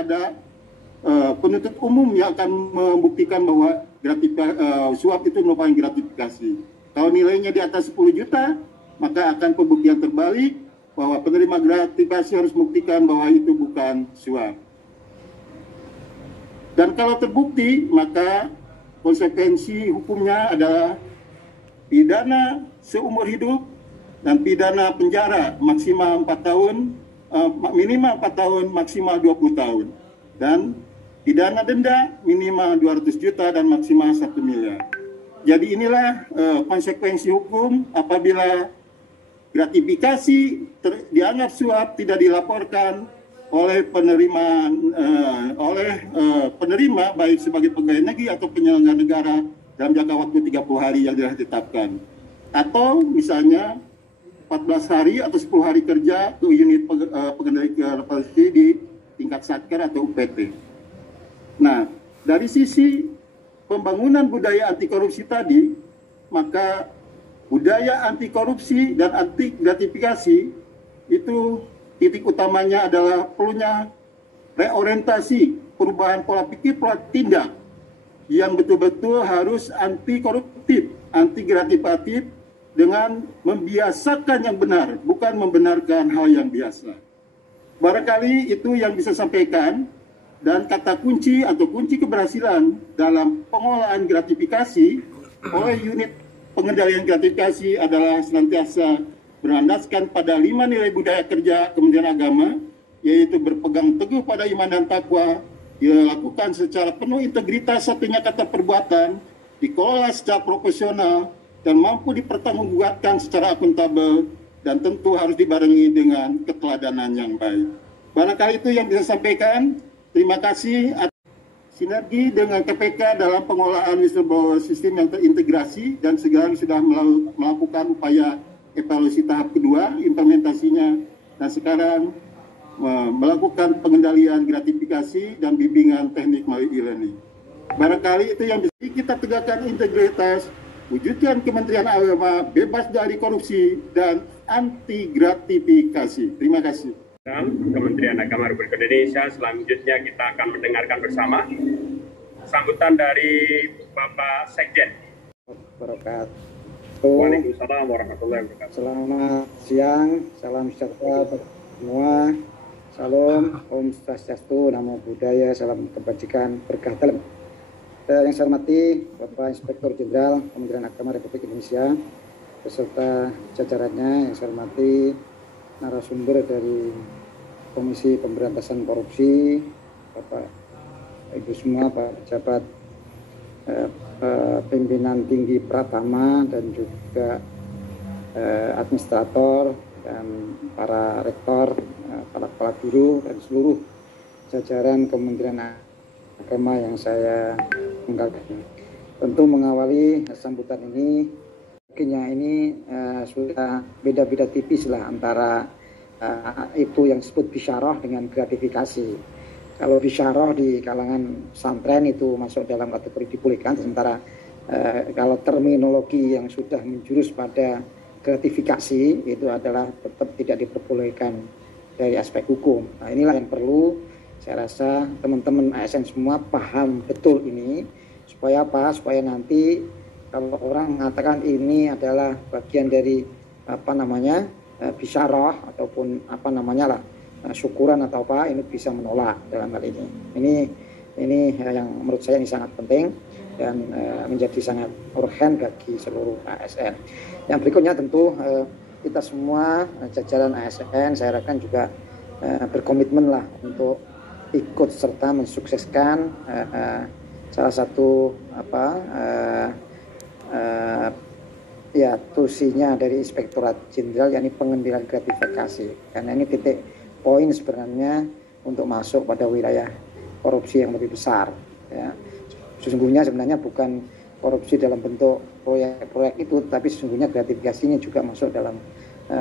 ada penuntut umum yang akan membuktikan bahwa suap itu merupakan gratifikasi. Kalau nilainya di atas 10 juta, maka akan pembuktian terbalik bahwa penerima gratifikasi harus membuktikan bahwa itu bukan suap. Dan kalau terbukti, maka konsekuensi hukumnya adalah pidana seumur hidup dan pidana penjara maksimal 4 tahun, minimal 4 tahun, maksimal 20 tahun. Dan pidana denda minimal 200 juta dan maksimal 1 miliar. Jadi inilah konsekuensi hukum apabila gratifikasi dianggap suap tidak dilaporkan oleh penerima baik sebagai pegawai negeri atau penyelenggara negara dalam jangka waktu 30 hari yang telah ditetapkan. Atau misalnya 14 hari atau 10 hari kerja untuk unit pengendali korupsi di tingkat Satker atau UPT. Nah, dari sisi pembangunan budaya anti korupsi tadi, maka budaya anti korupsi dan anti gratifikasi itu titik utamanya adalah perlunya reorientasi, perubahan pola pikir, pola tindak yang betul-betul harus anti koruptif, anti gratifikatif dengan membiasakan yang benar, bukan membenarkan hal yang biasa. Barangkali itu yang bisa sampaikan, dan kata kunci atau kunci keberhasilan dalam pengolahan gratifikasi oleh unit pengendalian gratifikasi adalah senantiasa berlandaskan pada 5 nilai budaya kerja Kementerian Agama, yaitu berpegang teguh pada iman dan takwa, dilakukan secara penuh integritas satunya kata perbuatan, dikelola secara profesional, dan mampu dipertanggungjawabkan secara akuntabel, dan tentu harus dibarengi dengan keteladanan yang baik. Barangkali itu yang bisa sampaikan. Terima kasih atas sinergi dengan KPK dalam pengolahan whistleblower sistem yang terintegrasi dan sekarang sudah melakukan upaya evaluasi tahap kedua implementasinya, dan sekarang melakukan pengendalian gratifikasi dan bimbingan teknik melalui e-learning. Barangkali itu yang bisa kita tegakkan integritas, wujudkan Kementerian Agama bebas dari korupsi dan anti gratifikasi. Terima kasih. Kementerian Agama Republik Indonesia. Selanjutnya kita akan mendengarkan bersama sambutan dari Bapak Sekjen. Waalaikumsalam warahmatullahi wabarakatuh. Selamat siang, salam sejahtera semua. Salam, Om Swastiastu, Namo Buddhaya, salam kebajikan, berkah dalam. Yang saya hormati Bapak Inspektur Jenderal Kementerian Agama Republik Indonesia beserta jajarannya, yang saya hormati narasumber dari Komisi Pemberantasan Korupsi, Bapak Ibu semua, Pak Pejabat pimpinan tinggi Pratama dan juga administrator dan para rektor, para kepala biro dan seluruh jajaran Kementerian Agama yang saya banggakan. Tentu mengawali sambutan ini, akhirnya ini sudah beda-beda tipis lah antara itu yang disebut bisyarah dengan gratifikasi. Kalau bisyarah di kalangan santren itu masuk dalam kategori dibolehkan, sementara kalau terminologi yang sudah menjurus pada gratifikasi itu adalah tetap tidak diperbolehkan dari aspek hukum. Nah, inilah yang perlu saya rasa teman-teman ASN semua paham betul ini, supaya apa? Supaya nanti kalau orang mengatakan ini adalah bagian dari bisyarah ataupun syukuran atau apa, ini bisa menolak dalam hal ini. Ini yang menurut saya ini sangat penting dan menjadi sangat urgen bagi seluruh ASN. Yang berikutnya tentu kita semua jajaran ASN saya harapkan juga berkomitmen lah untuk ikut serta mensukseskan salah satu tusinya dari Inspektorat Jenderal, yakni pengendalian gratifikasi, karena ini titik poin sebenarnya untuk masuk pada wilayah korupsi yang lebih besar ya. Sesungguhnya sebenarnya bukan korupsi dalam bentuk proyek-proyek itu, tapi sesungguhnya gratifikasinya juga masuk dalam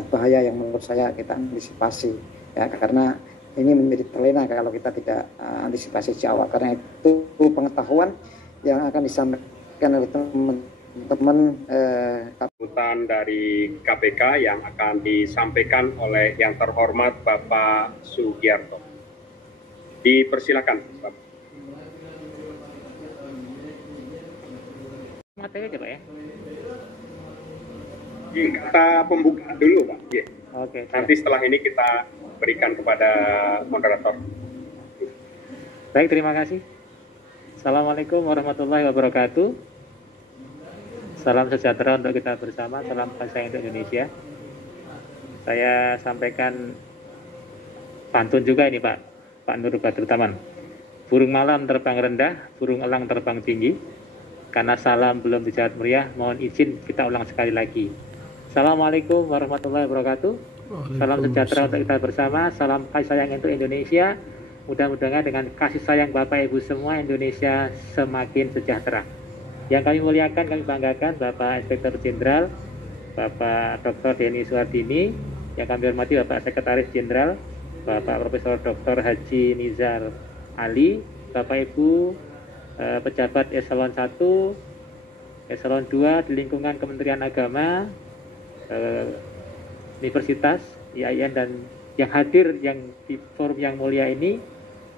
bahaya yang menurut saya kita antisipasi ya, karena ini menjadi terlena kalau kita tidak antisipasi sejak awal. Karena itu pengetahuan yang akan disampaikan oleh teman-teman sambutan dari KPK yang akan disampaikan oleh yang terhormat Bapak Sugiarto. Dipersilakan, Bapak. Materi aja Pak ya. Kita pembukaan dulu Pak. Oke. Nanti setelah ini kita berikan kepada moderator. Baik, terima kasih. Assalamualaikum warahmatullahi wabarakatuh. Salam sejahtera untuk kita bersama, salam kasih untuk Indonesia. Saya sampaikan pantun juga ini Pak Nur Badrul Taman. Burung malam terbang rendah, burung elang terbang tinggi. Karena salam belum dijawab meriah, mohon izin kita ulang sekali lagi. Assalamualaikum warahmatullahi wabarakatuh. Salam sejahtera untuk kita bersama, salam kasih sayang untuk Indonesia. Mudah-mudahan dengan kasih sayang Bapak Ibu semua, Indonesia semakin sejahtera. Yang kami muliakan, kami banggakan Bapak Inspektur Jenderal, Bapak Dr. Denny Suhardini, yang kami hormati Bapak Sekretaris Jenderal, Bapak Profesor Dr. Haji Nizar Ali, Bapak Ibu pejabat eselon 1, eselon 2 di lingkungan Kementerian Agama, Universitas, IAIN, dan yang hadir yang di forum yang mulia ini.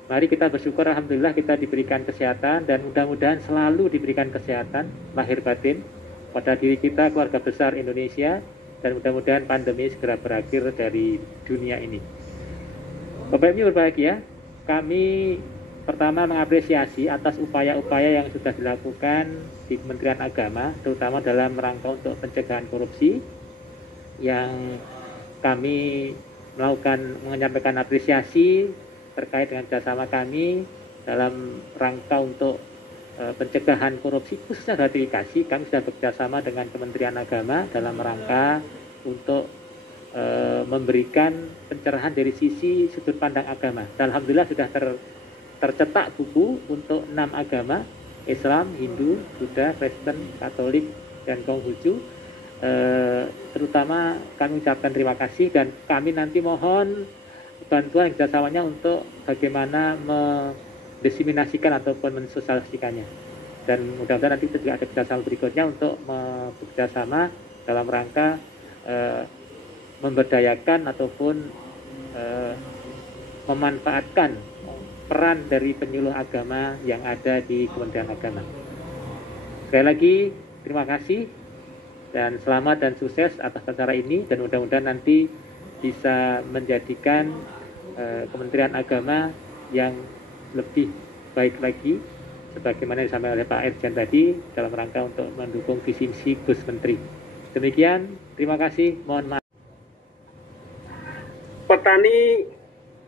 Mari kita bersyukur, alhamdulillah kita diberikan kesehatan dan mudah-mudahan selalu diberikan kesehatan lahir batin pada diri kita, keluarga besar Indonesia, dan mudah-mudahan pandemi segera berakhir dari dunia ini. Bapak Ibu berbahagia, kami pertama mengapresiasi atas upaya-upaya yang sudah dilakukan di Kementerian Agama, terutama dalam rangka untuk pencegahan korupsi, yang kami menyampaikan apresiasi terkait dengan kerjasama kami dalam rangka untuk pencegahan korupsi, khususnya gratifikasi. Kami sudah bekerjasama dengan Kementerian Agama dalam rangka untuk memberikan pencerahan dari sisi sudut pandang agama. Dan alhamdulillah sudah tercetak buku untuk 6 agama, Islam, Hindu, Buddha, Kristen, Katolik, dan Konghucu. Terutama kami ucapkan terima kasih dan kami nanti mohon bantuan kerjasamanya untuk bagaimana mendiseminasikan ataupun mensosialisasikannya. Dan mudah-mudahan nanti juga ada kerjasama berikutnya untuk bekerjasama dalam rangka memberdayakan ataupun memanfaatkan peran dari penyuluh agama yang ada di Kementerian Agama. Sekali lagi terima kasih dan selamat dan sukses atas acara ini, dan mudah-mudahan nanti bisa menjadikan Kementerian Agama yang lebih baik lagi sebagaimana disampaikan oleh Pak Irjen tadi dalam rangka untuk mendukung visi misi Gus Menteri. Demikian, terima kasih, mohon maaf. Petani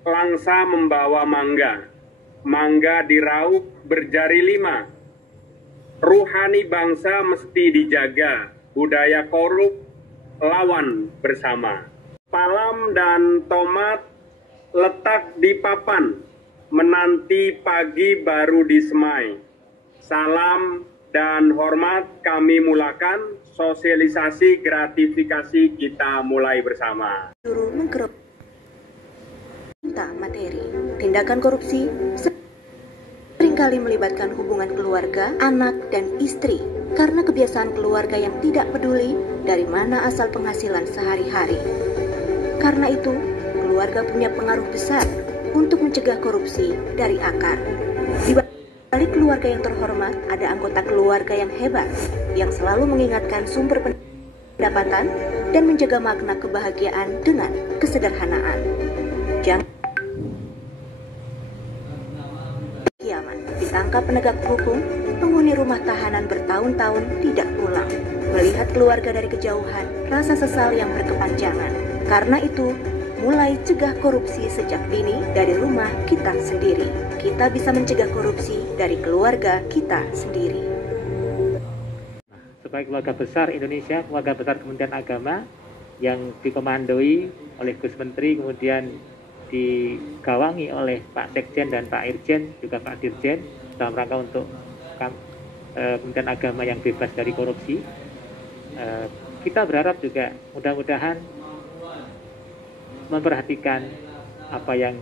langsa membawa mangga, mangga diraup berjari 5. Ruhani bangsa mesti dijaga, budaya korup lawan bersama. Palam dan tomat letak di papan, menanti pagi baru disemai. Salam dan hormat kami mulakan, sosialisasi gratifikasi kita mulai bersama. Juru menggerok materi tindakan korupsi seringkali melibatkan hubungan keluarga, anak, dan istri karena kebiasaan keluarga yang tidak peduli dari mana asal penghasilan sehari-hari. Karena itu, keluarga punya pengaruh besar untuk mencegah korupsi dari akar. Di balik keluarga yang terhormat, ada anggota keluarga yang hebat, yang selalu mengingatkan sumber pendapatan dan menjaga makna kebahagiaan dengan kesederhanaan. Jangan kiamat, ditangkap penegak hukum, penghuni rumah tahanan bertahun-tahun tidak pulang. Melihat keluarga dari kejauhan, rasa sesal yang berkepanjangan. Karena itu, mulai cegah korupsi sejak dini dari rumah kita sendiri. Kita bisa mencegah korupsi dari keluarga kita sendiri. Sebagai keluarga besar Indonesia, keluarga besar Kementerian Agama yang dikomandoi oleh Gus Menteri, kemudian digawangi oleh Pak Sekjen dan Pak Irjen, juga Pak Dirjen, dalam rangka untuk Kementerian Agama yang bebas dari korupsi. Kita berharap juga mudah-mudahan memperhatikan apa yang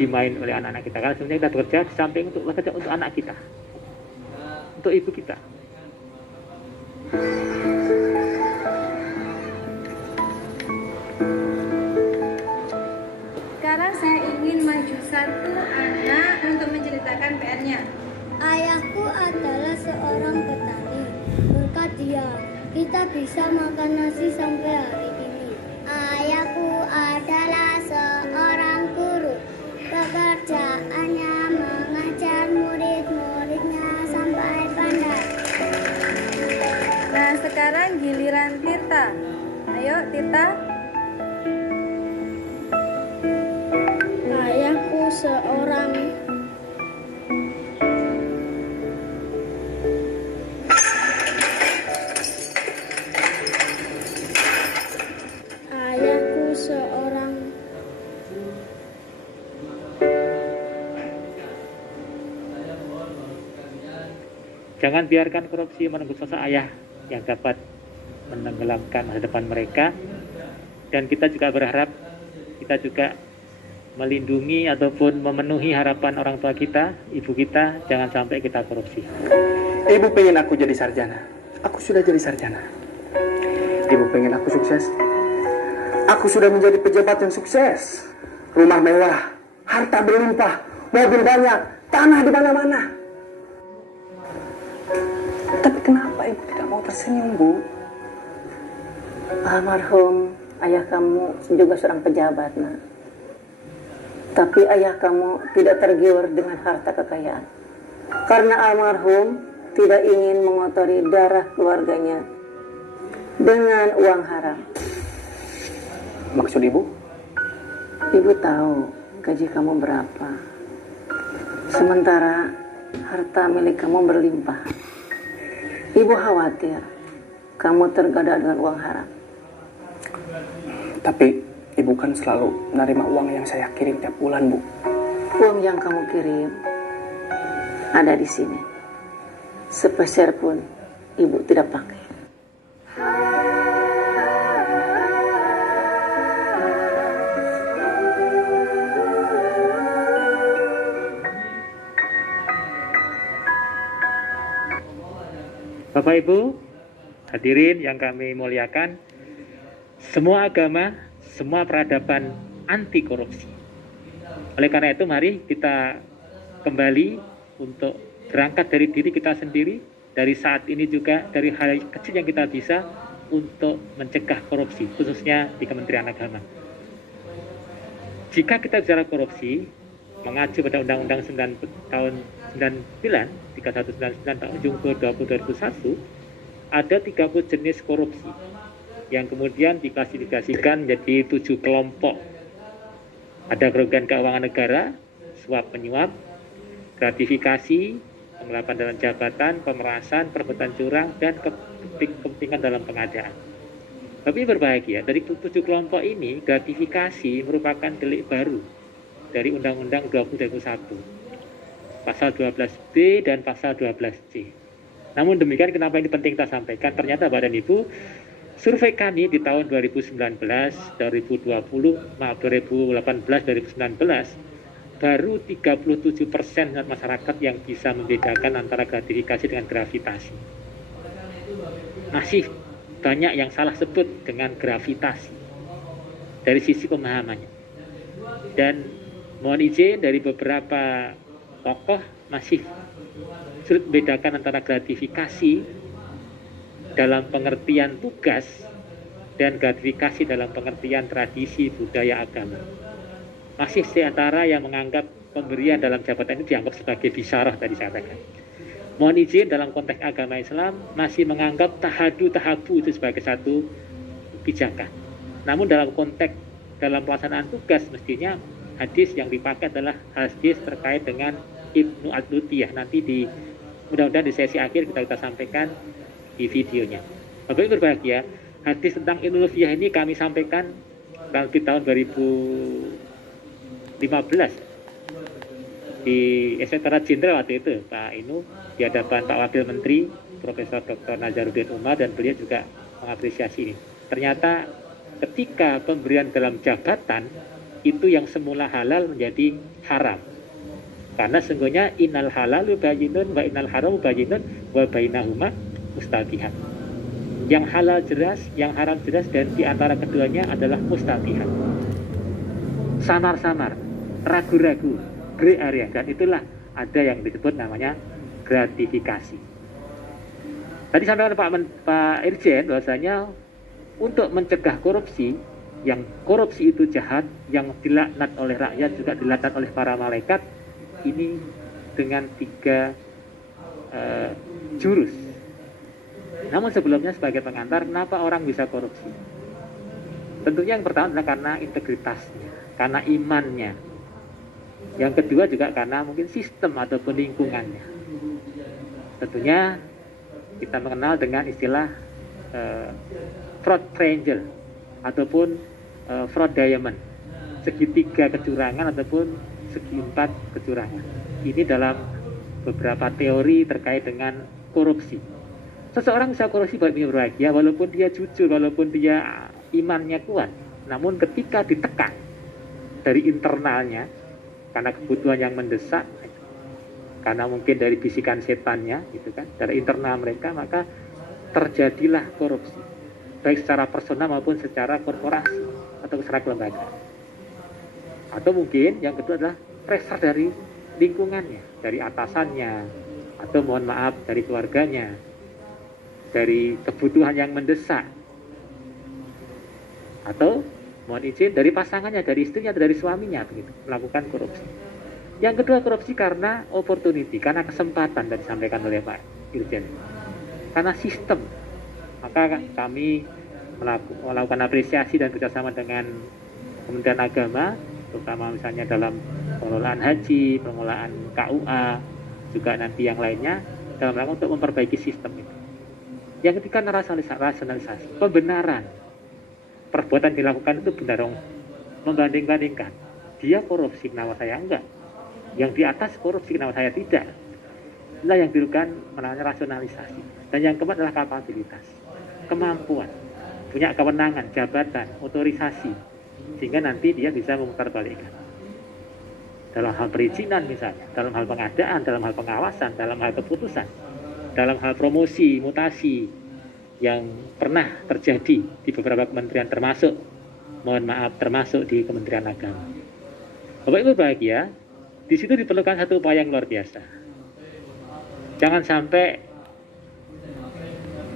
dimain oleh anak-anak kita, karena sebenarnya kita bekerja di samping untuk anak kita, untuk ibu kita. Sekarang saya ingin maju satu anak untuk menceritakan PR-nya. Ayahku adalah seorang petani. Berkat dia, kita bisa makan nasi sampai hari ini. Ayahku adalah seorang guru. Pekerjaannya mengajar murid-muridnya sampai pandai. Nah, sekarang giliran Tirta. Ayo, Tirta. Ayahku seorang Jangan biarkan korupsi menembus sosok ayah yang dapat menenggelamkan masa depan mereka. Dan kita juga berharap kita juga melindungi ataupun memenuhi harapan orang tua kita, ibu kita, jangan sampai kita korupsi. Ibu pengen aku jadi sarjana. Aku sudah jadi sarjana. Ibu pengen aku sukses. Aku sudah menjadi pejabat yang sukses. Rumah mewah, harta berlimpah, mobil banyak, tanah di mana-mana. Tapi kenapa ibu tidak mau tersenyum, Bu? Almarhum ayah kamu juga seorang pejabat, nak. Tapi ayah kamu tidak tergiur dengan harta kekayaan. Karena almarhum tidak ingin mengotori darah keluarganya dengan uang haram. Maksud ibu? Ibu tahu gaji kamu berapa. Sementara harta milik kamu berlimpah. Ibu khawatir kamu tergoda dengan uang haram. Tapi ibu kan selalu menerima uang yang saya kirim tiap bulan, Bu. Uang yang kamu kirim ada di sini. Sepeser pun ibu tidak pakai. Bapak Ibu, hadirin yang kami muliakan, semua agama, semua peradaban anti korupsi. Oleh karena itu mari kita kembali untuk berangkat dari diri kita sendiri, dari saat ini juga dari hal kecil yang kita bisa untuk mencegah korupsi, khususnya di Kementerian Agama. Jika kita bicara korupsi, mengacu pada Undang-Undang 9 tahun 99, 3199 tahun Jungto 2021, ada 30 jenis korupsi yang kemudian diklasifikasikan menjadi 7 kelompok. Ada kerugian keuangan negara, suap menyuap, gratifikasi, penggelapan dalam jabatan, pemerasan, perbuatan curang, dan kepentingan dalam pengadaan. Tapi berbahagia, dari 7 kelompok ini, gratifikasi merupakan delik baru dari Undang-Undang 2021, pasal 12B dan pasal 12C. Namun demikian, kenapa ini penting kita sampaikan? Ternyata Bapak dan Ibu, survei kami di tahun 2018, 2019, baru 37% masyarakat yang bisa membedakan antara gratifikasi dengan gravitasi. Masih banyak yang salah sebut dengan gravitasi dari sisi pemahamannya. Dan mohon izin dari beberapa tokoh masih sulit membedakan antara gratifikasi dalam pengertian tugas dan gratifikasi dalam pengertian tradisi budaya agama. Masih di antara yang menganggap pemberian dalam jabatan ini dianggap sebagai bisyarah tadi saya katakan. Mohon izin dalam konteks agama Islam masih menganggap tahabu itu sebagai satu pijakan. Namun dalam konteks dalam pelaksanaan tugas mestinya hadis yang dipakai adalah hadis terkait dengan Ibnu Ad-Dutiyah. Nanti di mudah-mudahan di sesi akhir kita sampaikan di videonya. Bapak Ibu berbahagia, hadis tentang Ibnu Ad-Dutiyah ini kami sampaikan di tahun 2015 di Sekretariat Jenderal waktu itu Pak Inu di hadapan Pak Wakil Menteri Profesor Dr. Nazaruddin Umar, dan beliau juga mengapresiasi ini. Ternyata ketika pemberian dalam jabatan itu yang semula halal menjadi haram. Karena sesungguhnya innal halal bayyinun wa innal haram bayyinun wa bainahuma mustabihat. Yang halal jelas, yang haram jelas, dan di antara keduanya adalah mustabihat. Samar-samar. ragu-ragu, gray area, dan itulah ada yang disebut namanya gratifikasi. Tadi sampaikan Pak Irjen bahwasanya untuk mencegah korupsi, yang korupsi itu jahat, yang dilaknat oleh rakyat juga dilaknat oleh para malaikat, ini dengan 3 jurus. Namun sebelumnya sebagai pengantar, kenapa orang bisa korupsi? Tentunya yang pertama adalah karena integritasnya, karena imannya. Yang kedua juga karena mungkin sistem ataupun lingkungannya. Tentunya kita mengenal dengan istilah fraud triangle ataupun fraud diamond, segitiga kecurangan ataupun segi 4 kecurangan. Ini dalam beberapa teori terkait dengan korupsi. Seseorang bisa korupsi bahagia walaupun dia jujur, walaupun dia imannya kuat. Namun ketika ditekan dari internalnya, karena kebutuhan yang mendesak, karena mungkin dari bisikan setannya, gitu kan, dari internal mereka, maka terjadilah korupsi, baik secara personal maupun secara korporasi atau secara kelembagaan. Atau mungkin yang kedua adalah pressure dari lingkungannya, dari atasannya, atau mohon maaf dari keluarganya, dari kebutuhan yang mendesak, atau mohon izin dari pasangannya, dari istrinya, atau dari suaminya, begitu, melakukan korupsi. Yang kedua korupsi karena opportunity, karena kesempatan dan disampaikan oleh Pak Irjen, karena sistem. Maka kami melakukan apresiasi dan bekerjasama dengan Kementerian Agama, terutama misalnya dalam pengelolaan haji, pengelolaan KUA, juga nanti yang lainnya, dalam rangka untuk memperbaiki sistem itu. Yang ketiga rasionalisasi, pembenaran. Perbuatan dilakukan itu benar dong, membanding-bandingkan. Dia korupsi, kenapa saya enggak? Yang di atas korupsi, kenapa saya tidak? Inilah yang dilakukan namanya rasionalisasi. Dan yang keempat adalah kapabilitas, kemampuan, punya kewenangan, jabatan, otorisasi, sehingga nanti dia bisa memutarbalikkan. Dalam hal perizinan misalnya, dalam hal pengadaan, dalam hal pengawasan, dalam hal keputusan, dalam hal promosi, mutasi yang pernah terjadi di beberapa kementerian, termasuk, mohon maaf, termasuk di Kementerian Agama. Bapak Ibu bahagia, di situ diperlukan satu upaya yang luar biasa. Jangan sampai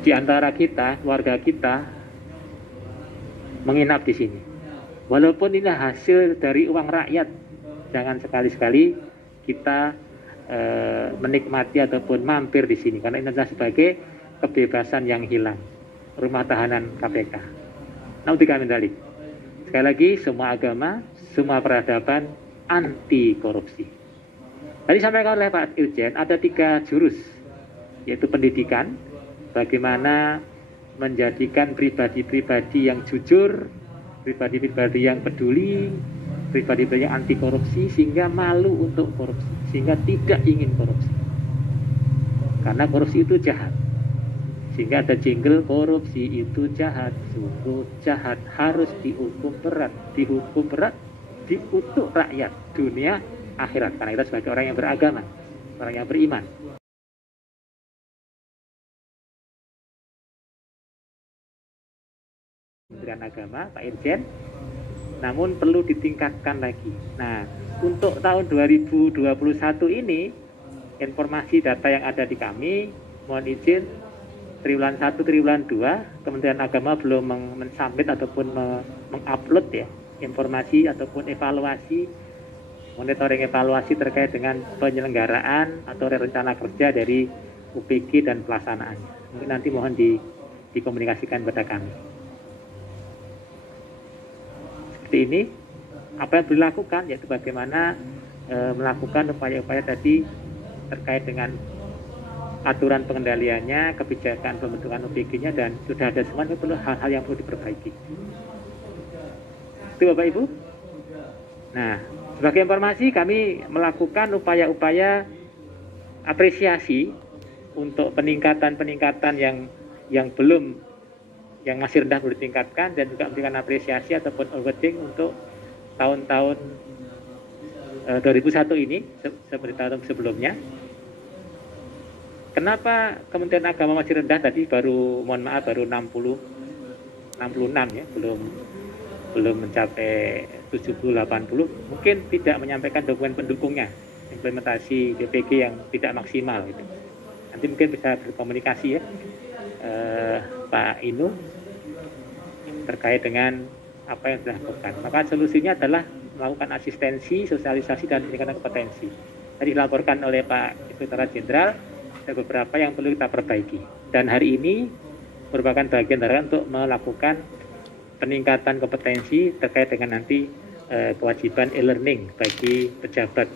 di antara kita, keluarga kita, menginap di sini. Walaupun ini hasil dari uang rakyat, jangan sekali-sekali kita menikmati ataupun mampir di sini, karena ini adalah sebagai kebebasan yang hilang, rumah tahanan KPK. Namun kami balik. Sekali lagi, semua agama, semua peradaban anti korupsi. Tadi sampaikan oleh Pak Irjen, ada 3 jurus, yaitu pendidikan, bagaimana menjadikan pribadi-pribadi yang jujur, pribadi-pribadi yang peduli, pribadi-pribadi yang anti korupsi, sehingga malu untuk korupsi, sehingga tidak ingin korupsi. Karena korupsi itu jahat. Sehingga ada jingle, korupsi itu jahat, sungguh jahat, harus dihukum berat, diutuk rakyat, dunia, akhirat. Karena kita sebagai orang yang beragama, orang yang beriman. Kementerian Agama, Pak Irjen, namun perlu ditingkatkan lagi. Nah, untuk tahun 2021 ini, informasi data yang ada di kami, mohon izin, triwulan 1, triwulan 2, Kementerian Agama belum mensubmit ataupun mengupload ya, informasi ataupun evaluasi, monitoring evaluasi terkait dengan penyelenggaraan atau rencana kerja dari UPG dan pelaksanaannya. Mungkin nanti mohon dikomunikasikan kepada kami. Seperti ini, apa yang dilakukan, yaitu bagaimana melakukan upaya-upaya tadi terkait dengan aturan pengendaliannya, kebijakan pembentukan OPG-nya, dan sudah ada semua, itu perlu hal-hal yang perlu diperbaiki. Itu Bapak Ibu. Nah, sebagai informasi, kami melakukan upaya-upaya apresiasi untuk peningkatan yang belum, yang masih rendah perlu ditingkatkan, dan juga memberikan apresiasi ataupun awarding untuk tahun-tahun 2001 ini, seperti tahun sebelumnya. Kenapa Kementerian Agama masih rendah? Tadi baru, mohon maaf, baru 66 ya, belum belum mencapai 70-80, mungkin tidak menyampaikan dokumen pendukungnya, implementasi DPG yang tidak maksimal gitu. Nanti mungkin bisa berkomunikasi ya Pak Inu terkait dengan apa yang dilakukan. Maka solusinya adalah melakukan asistensi, sosialisasi, dan peningkatan kompetensi. Tadi dilaporkan oleh Pak Inspektorat Jenderal, ada beberapa yang perlu kita perbaiki. Dan hari ini merupakan bagian dari untuk melakukan peningkatan kompetensi terkait dengan nanti kewajiban e-learning bagi pejabat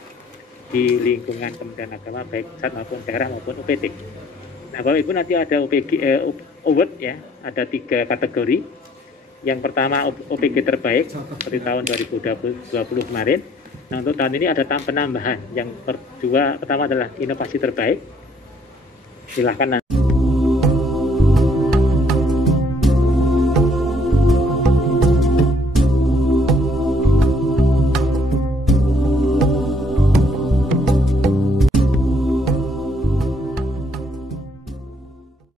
di lingkungan Kementerian Agama, baik pusat maupun daerah maupun UPT. Nah, Bapak Ibu, nanti ada award ya, ada 3 kategori. Yang pertama OPG terbaik seperti tahun 2020 kemarin. Nah, untuk tahun ini ada penambahan. Yang pertama adalah inovasi terbaik. Silahkan nanti